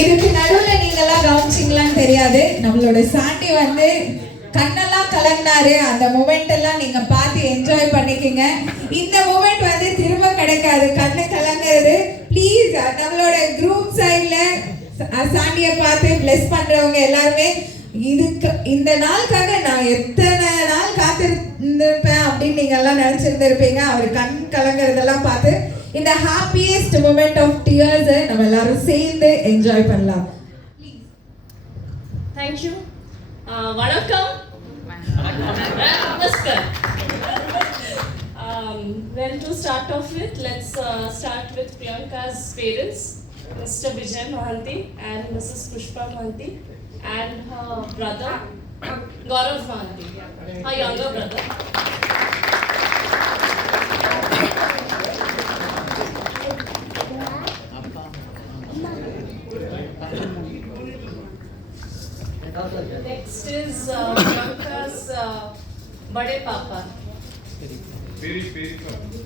இதுக்கு நடுவுல நீங்கெல்லாம் கவனிச்சிங்களான்னு தெரியாது, நம்மளோட சாண்டி வந்து கண்ணெல்லாம் கலங்கினாரு. அந்த மூமெண்ட் எல்லாம் நீங்க பார்த்து என்ஜாய் பண்ணிக்கங்க. இந்த மூமெண்ட் வந்து திரும்ப கிடைக்காது, கண்ணு கலங்குறது. ப்ளீஸ் நம்மளோட குரூப் சைட்ல சாண்டியை பார்த்து பிளஸ் பண்றவங்க எல்லாருமே இந்த நாளுக்காக நான் எத்தனை நாள் காத்திருந்திருப்பேன் அப்படின்னு நீங்க எல்லாம் நினைச்சிருந்திருப்பீங்க. அவர் கண் கலங்குறதெல்லாம் பார்த்து இந்த ஹாப்பியஸ்ட் மூமெண்ட் ஆஃப் டியர்ஸ் நம்ம எல்லாரும் சேர்ந்து என்ஜாய் பண்ணலாம். Thank you. Vanakkam. Namaskar. Well, to start off with, let's start with Priyanka's parents, Mr. Vijay Mohanty and Mrs. Pushpa Mohanty, and her brother, Gaurav Mohanty, her younger brother. Next is Priyanka's bade papa.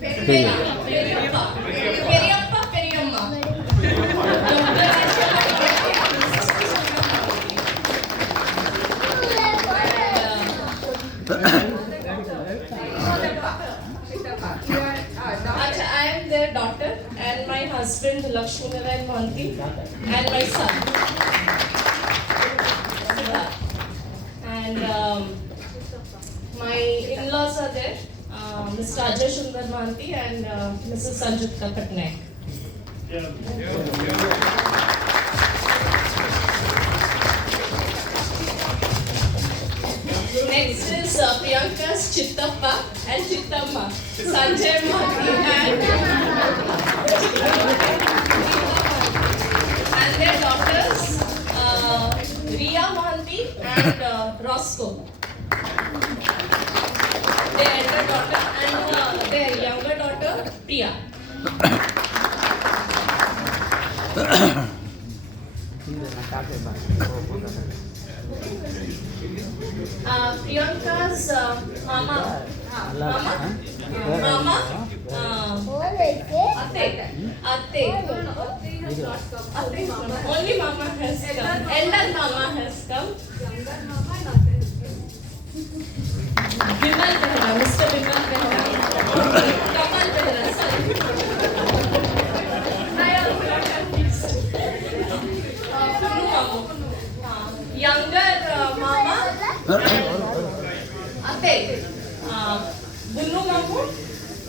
Periyappa. I am their daughter and my husband Lakshmi Narayan Mohanty and my son. And my in-laws are there, Mr. Ajay Sundar Mohanty and Mrs. Sanjutka Patnaik. Next is Priyanka's Chittappa and Chittamma, Sanjay Mohanty and their daughters Riya Mohanty and Roscoe. Their elder daughter and their younger daughter Priya. Priyanka's mama. Atte. Only mama has come. Elder mama has come. Bimal Behra, Mr. Bimal Behra. Kamal Behra, sorry. Younger mama. Atte. Bunnu Mamu,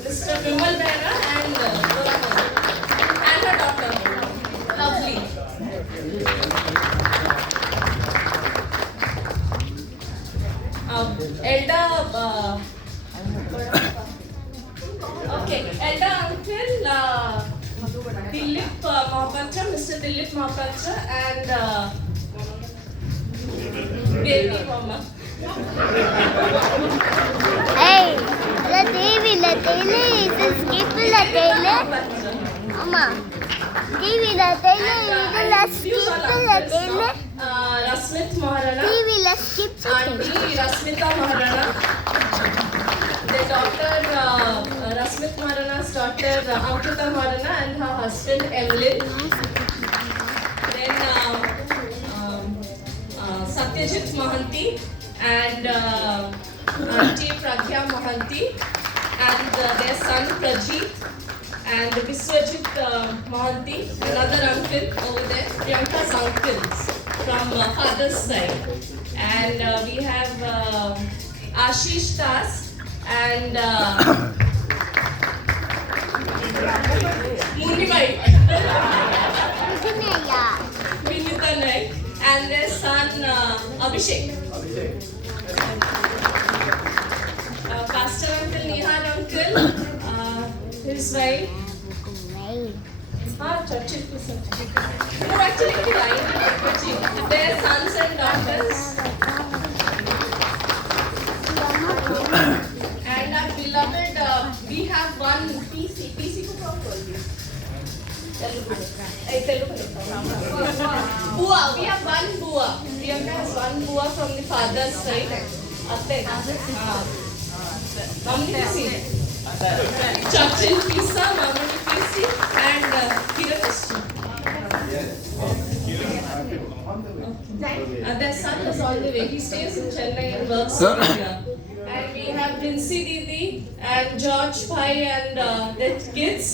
Mr. Bimal Behra and her daughter. Lovely. Elder uncle Dilip Mahapacha, Mr. Dilip Mahapacha and baby mama. Hey, la TV, skip la TV. Mama, TV la TV, skip la TV. Rasmit Maharana. TV la skip. Auntie Rasmita Maharana. Their daughter Rasmit Maharana's daughter Ankita Maharana and her husband Emlyn. Then Satyajit Mohanty and Auntie Pragya Mohanty and their son Prajit and Viswajit Mohanty, another uncle over there, Priyanka's uncles from father's side. And we have Ashish Das and Munibai. Vinita Naik and their son Abhishek. Pastor uncle, Nihar uncle, his wife. Churchill. No, actually, their sons and daughters. And our beloved, we have one PC ko properly. Bua, we have one Bua. Priyanka has one Bua from the father's side. Atte. Mummy, Churchill Pisa, Mamuni Pisi, and Kiran Ashton. Their son is all the way. He stays in Chennai and works here. And we have Vinci Didi and George Pai and their kids.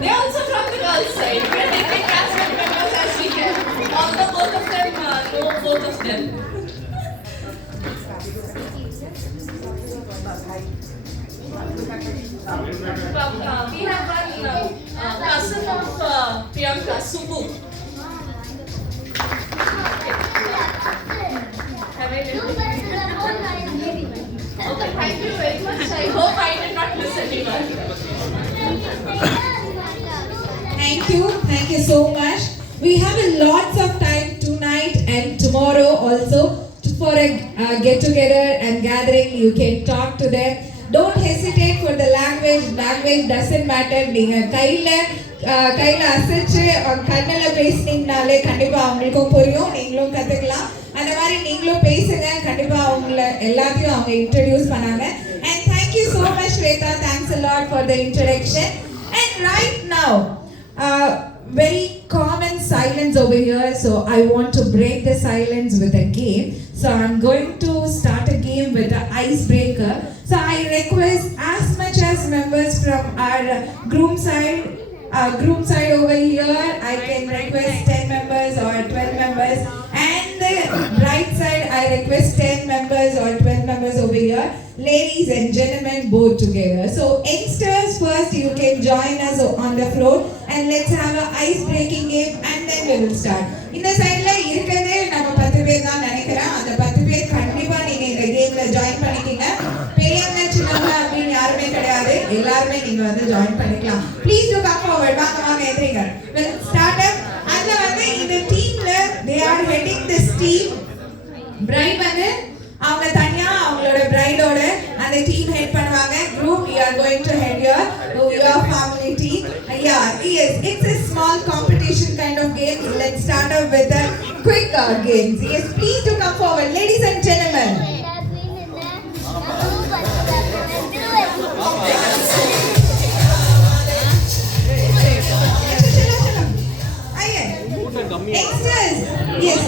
They are also from the girls' side. We are taking as many members as we can. Although both of them know both of them. We have one cousin of Priyanka, Subbu. Have I met him? Okay, thank you very much. I hope I did not miss anyone. Thank you so much. We have a lots of time tonight and tomorrow also for a get together and gathering. You can talk to them. Don't hesitate for the language. Language doesn't matter. நீங்க கையில அசைச்சு கண்ணுல பேசுனீங்கனாலே கண்டிப்பா அவங்களுக்கும் புரியும், நீங்களும் கத்துக்கலாம். அந்த மாதிரி நீங்களும் பேசுங்க, கண்டிப்பா அவங்கள எல்லாத்தையும் அவங்க இன்ட்ரோடியூஸ் பண்ணாங்க. And thank you so much Shweta, thanks a lot for the introduction. And right now very common silence over here, so I want to break the silence with a game. So I'm going to start a game with an icebreaker. So I request as much as members from our groom side over here. I can request 10 members or 12 members, and the right side I request 10 members or 12 members over here. Ladies and gentlemen both together. So youngsters first, you can join us on the floor and let's have an ice breaking game and then we will start. இந்த சைடுல இருக்கதே நம்ம 10 பேர் தான் நினைக்கிறேன். அந்த 10 பேர் கண்டிப்பா நீங்க இந்த கேம்ல ஜாயின் பண்ணிக்கீங்க. பெரியவங்க சின்னவங்க அப்படின்னு யாருமே கிடையாது, எல்லாருமே நீங்க வந்து ஜாயின் பண்ணிக்கலாம். Please to come forward. வாங்க எந்திரிங்க. We'll start up. அதுல வந்து இந்த டீம்ல they are heading this team. Bride வந்து அவங்க தனியா அவங்களோட பிரைடோட அந்த டீம் ஹெட் பண்ணுவாங்க. Group you are going to head your family team. Yes, it's a small competition kind of game. Let's start off with a quick games. Yes, please to come forward, ladies and gentlemen. Youngsters, yes.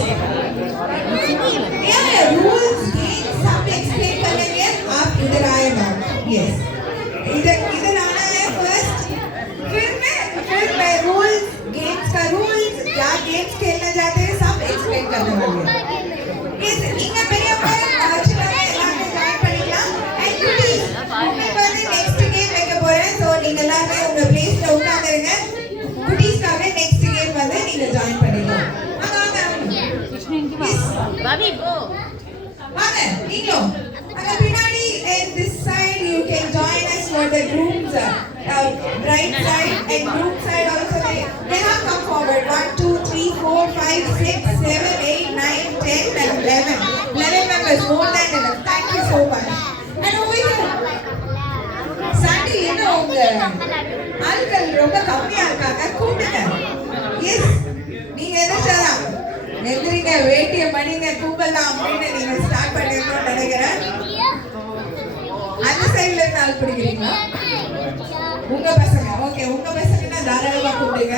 Rules, games, सब explain करेंगे. आप इधर आए ma'am. Yes. इधर आना है first. फिर मैं rules, games का rules, क्या games खेलना चाहते हैं सब explain करने वाली है. Yes, इंगा பெரியப்பா சின்னவங்க எல்லாரும் join பண்ணிக்கலாம். And cuties, உங்களுக்கு வந்து next game வைக்க போறேன். So நீங்க எல்லாரும் உங்க placeல உட்கார்ந்துருங்க. குட்டீஸ்க்காக next game வந்து நீங்க join பண்ணிக்கலாம். Babi, go. வாங்க நீங்களும் அங்க பின்னாடி and this side you can join us for the groups right side and group side also they have come forward 1 2 3 4 5 6 7 8 9 10 and 11 members, more than enough. Thank you so much. And over here Sandy, என்ன உங்க ஆட்கள் ரொம்ப கம்மியா இருக்காங்க, கூட்டுங்க. எஸ், நீங்க எதிர்த்தாதான் எந்திரிங்க, வேட்டிய மணிங்க, கூப்பலாம் அப்படின்னு நீங்க ஸ்டார்ட் பண்ணிருக்கோம்னு நினைக்கிறேன். அந்த சைடுல இருந்து ஆள் பிடிக்கிறீங்களா? உங்க பசங்க, ஓகே, உங்க பசங்கன்னா தாராளமா கூப்பிடுங்க.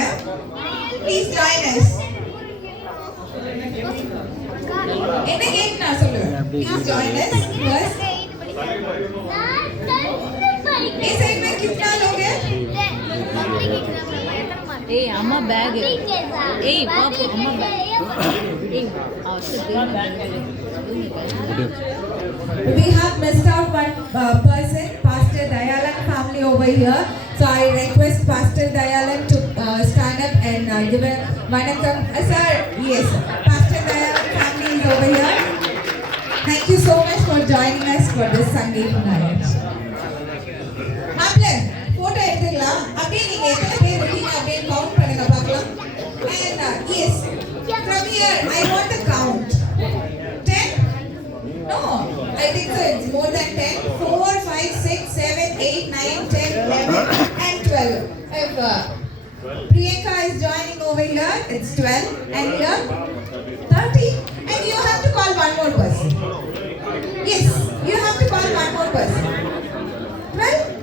Please join us. என்ன கேம் நான் சொல்லுவேன். Please join us first. इस साइड में कितना लोग हैं? ए अम्मा बैग ए पाप अम्मा बैग ए आवश्यक We have missed out one person, Pastor Dayalan family over here. So I request Pastor Dayalan to stand up and give a vanakkam. Sir, yes, Pastor Dayalan family is over here. Thank you so much for joining us for this Sunday night. Photo எடுத்துக்கலாம். அப்படியே நீங்க எத்தனை பேர் இருக்கீங்க அப்படியே கவுண்ட் பண்ணுங்க பார்க்கலாம். And yes, from here I want to count 10. No, I think so it's more than 10. 4 5 6 7 8 9 10 11 and 12. If Priyanka is joining over here, it's 12 and here 30, and you have to call one more person. Yes, you have to call one more person. 12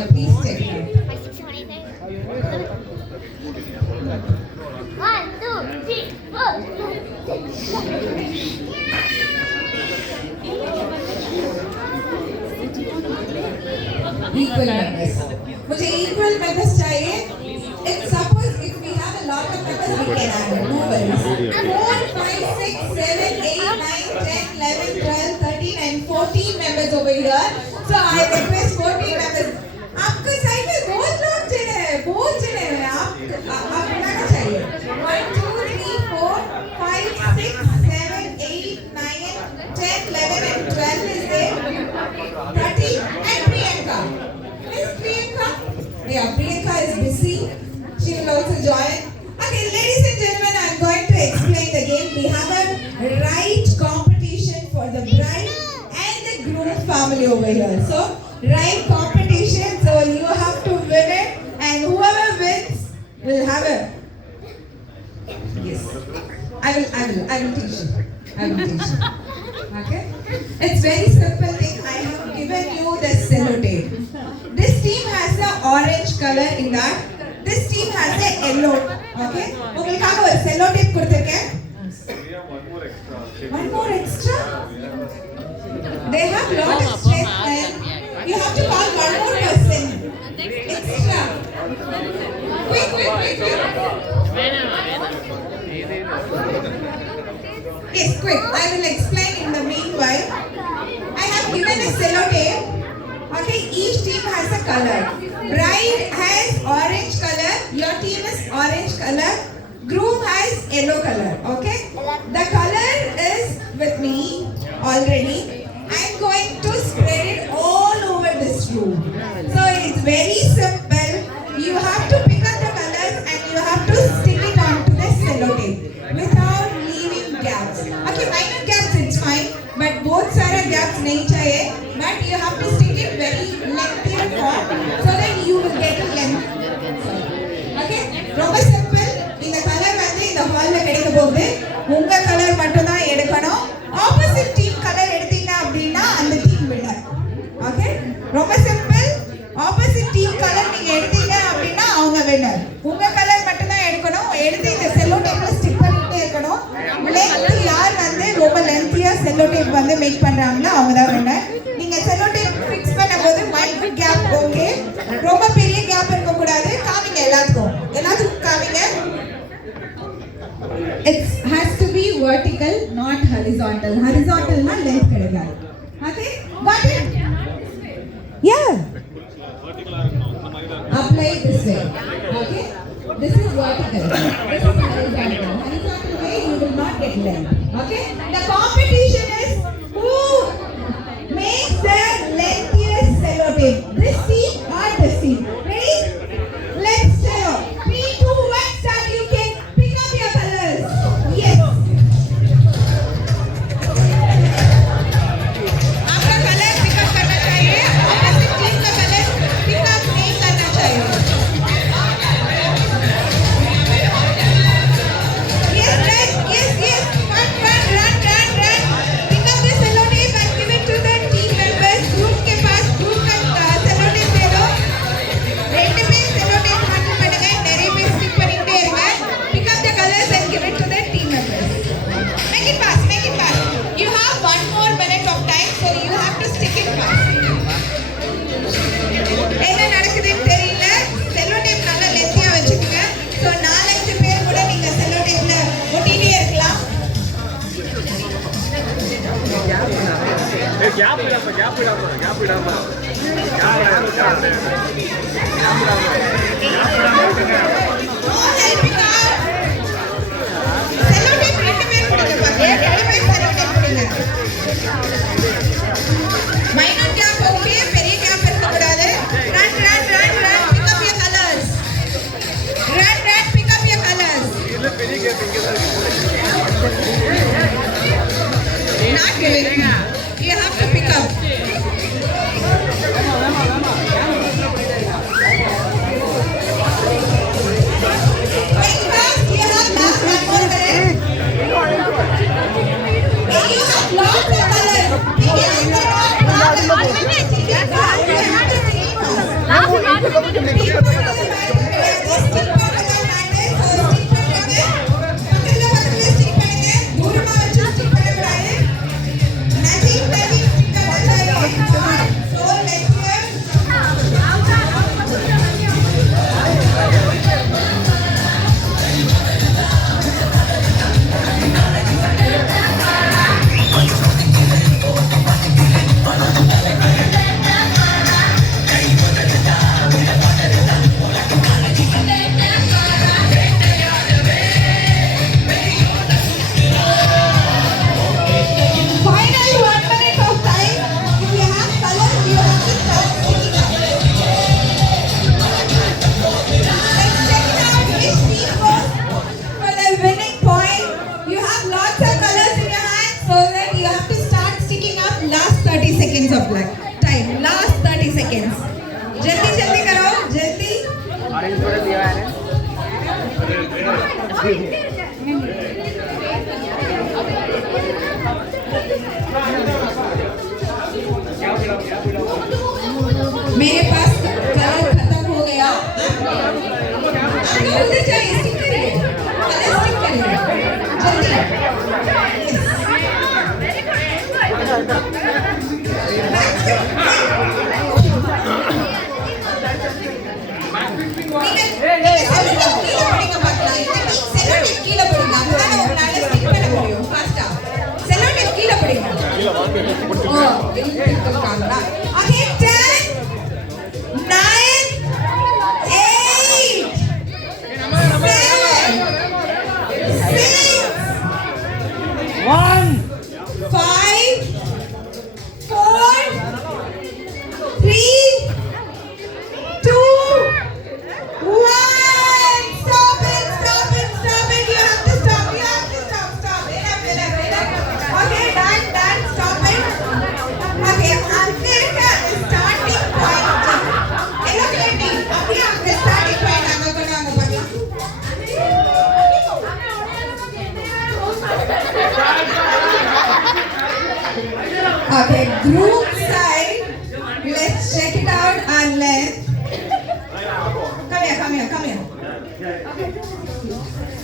Yeah, please check it out. 1, 2, 3, 4. Equal members. मुझे equal members चाहिए. If suppose if we have a lot of members, we can add it. No worries. 4, 5, 6, 7, 8, 9, 10, 11, 12, 13, and 14 members over here. So I request 14 members. आपके साइड में बहुत लोग चले हैं. आप बनाना चाहिए. 1, 2, 3, 4, 5, 6, 7, 8, 9, 10, 11, and 12 is there. 30 and Priyanka. Miss Priyanka? Yeah, Priyanka is busy. She will also join. Okay, ladies and gentlemen, I'm going to explain the game. We have a right competition for the bride and the groom family over here. So, right competition. So you have to win it, and whoever wins will have a. Yes, I will teach you. I will teach you. Okay? It's very simple thing. I have given you the sellotape. This team has the orange color in that. This team has the yellow. Okay? உங்களுக்காக ஒரு sellotape கொடுத்திருக்கேன். One more extra? They have lot of strength and you have to call one more person. Extra. Quick. Yes, quick. I will explain in the meanwhile. I have given a sellotape. Okay, each team has a color. Bride has orange color. Your team is orange color. Groom has yellow color. Okay, the color is with me already. I'm going to spread it all over this room. So it's very simple. You have to pick up the colors and you have to stick it onto the sellotape without leaving gaps. Okay, minor gaps it's fine, but both सारा gaps नहीं चाहिए. But you have to stick it very lengthy form so that you will get a length. Okay, ரொம்ப simple. இந்த கலர் வந்து இந்த ஹால்ல கிடைக்க போகுது. உங்க கலர் மட்டும் தான் எடுக்கணும். ஆப்போசிட் டீம் கலர் எடுத்தீங்க அப்படினா அந்த டீம் வின்னர். ஓகே, ரொம்ப சிம்பிள். ஆப்போசிட் டீம் கலர் நீங்க எடுத்தீங்க அப்படினா அவங்க வின்னர். உங்க கலர் மட்டும் தான் எடுக்கணும். எடுத்து இந்த செல்லோ டேப்ல ஸ்டிக் பண்ணிட்டே இருக்கணும். லென்த் யார் வந்து ரொம்ப லென்த்தியா செல்லோ டேப் வந்து மேக் பண்றாங்களோ அவங்க தான் வின்னர். நீங்க செல்லோ டேப் ஃபிக்ஸ் பண்ணும்போது மைக்ரோ கேப் ஓகே. ரொம்ப பெரிய கேப் இருக்க கூடாது. காமிங்க எல்லாத்துக்கும் காமிங்க. It has to be vertical, not horizontal. Horizontal na length கிடையாது. Okay? Got it? Yeah. Apply this way. Okay? This is vertical. This is horizontal. Horizontal way you will not get length. Okay? The competition is who makes the lengthiest sellotape. This team or this team. Ready? Let's go. 3, 2, 1, start. You can pick up your colors. Yes. आपका colour pickup करना चाहिए. Opposite team का colour pickup नहीं करना चाहिए. Yes, right. Yes. Run. Pick up the sellotape and give it to the team members. Group के पास group का sellotape दे दो. ரெண்டு பேர் sellotape handle பண்ணுங்க. நிறைய பேர் stick பண்ணிட்டே இருங்க. Pick up the colors and give it to the team members. Make it fast. You have 1 more minute of time, so you have to stick it fast. என்ன நடக்குதுன்னு தெரியல. sellotape நல்லா லென்த்தியா வச்சுக்கோங்க. So 4-5 பேர் கூட நீங்க sellotapeல ஒட்டிட்டே இருக்கலாம். All helping out. sellotape ரெண்டு பேர் கொடுங்க பாருங்க. ரெண்டு பேர் sellotape கொடுங்க. Minor gap okay, பெரிய gap இருக்க கூடாது. Run. Pick up your colors. Run. Pick up your colors. Not giving. You have to pick up. Very fast. You have last 1 more minute. You have lots of colors. Pick it up. You have to pick it fast. 30 seconds of time. Last 30 seconds. जल्दी जल्दी करो, जल्दी. मेरे पास कलर खत्म हो गया. आगे उधर जाइए, स्टिक करिए. कलर स्टिक करिए. जल्दी. கீழே போடுங்க. அப்பதான் உங்களால ஸ்டிக் பண்ண முடியும். ஃபாஸ்டா. செலோ டேப் கீழே போடுங்க. ஓ, இருக்காங்களா? Okay, 10, 9, 8, 7, 6, 5, 4, 3, 2, 1. Stop it, stop it, stop it. You have to stop, you have to stop, stop. Enough. Okay, done, stop it. Okay, அங்க starting point. Hello, Lady. அப்படியே அங்க starting point அங்க கொண்டு வாங்க பார்க்கலாம். Okay, group side. Let's check it out and let's come here.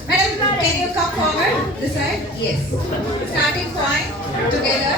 Madam, can you come forward this side? Yes. Starting point together.